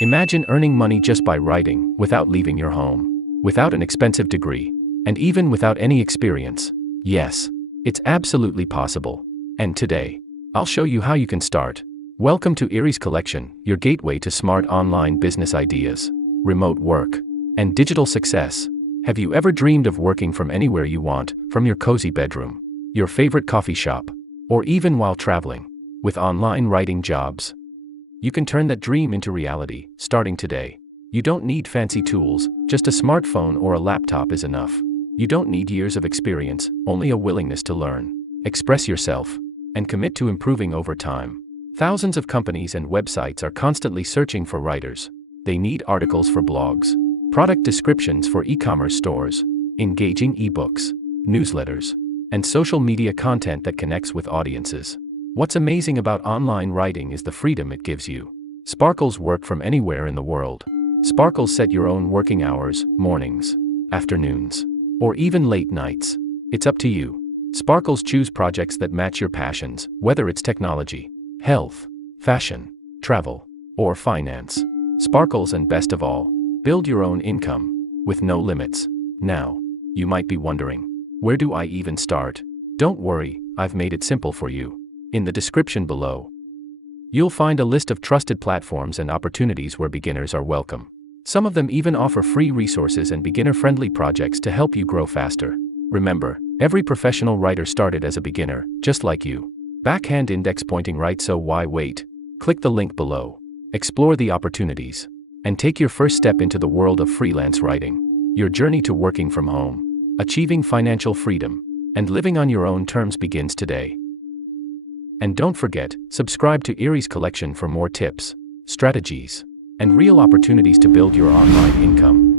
Imagine earning money just by writing, without leaving your home, without an expensive degree, and even without any experience. Yes, it's absolutely possible. And today, I'll show you how you can start. Welcome to eReS Collection, your gateway to smart online business ideas, remote work, and digital success. Have you ever dreamed of working from anywhere you want, from your cozy bedroom, your favorite coffee shop, or even while traveling? With online writing jobs, you can turn that dream into reality, starting today. You don't need fancy tools, just a smartphone or a laptop is enough. You don't need years of experience, only a willingness to learn, express yourself, and commit to improving over time. Thousands of companies and websites are constantly searching for writers. They need articles for blogs, product descriptions for e-commerce stores, engaging ebooks, newsletters, and social media content that connects with audiences. What's amazing about online writing is the freedom it gives you. Sparkles work from anywhere in the world. Sparkles set your own working hours, mornings, afternoons, or even late nights. It's up to you. Sparkles choose projects that match your passions, whether it's technology, health, fashion, travel, or finance. Sparkles, and best of all, build your own income with no limits. Now, you might be wondering, where do I even start? Don't worry, I've made it simple for you. In the description below, you'll find a list of trusted platforms and opportunities where beginners are welcome. Some of them even offer free resources and beginner-friendly projects to help you grow faster. Remember, every professional writer started as a beginner, just like you. Backhand index pointing right, so why wait? Click the link below. Explore the opportunities, and take your first step into the world of freelance writing. Your journey to working from home, achieving financial freedom, and living on your own terms begins today. And don't forget, subscribe to eReS Collection for more tips, strategies, and real opportunities to build your online income.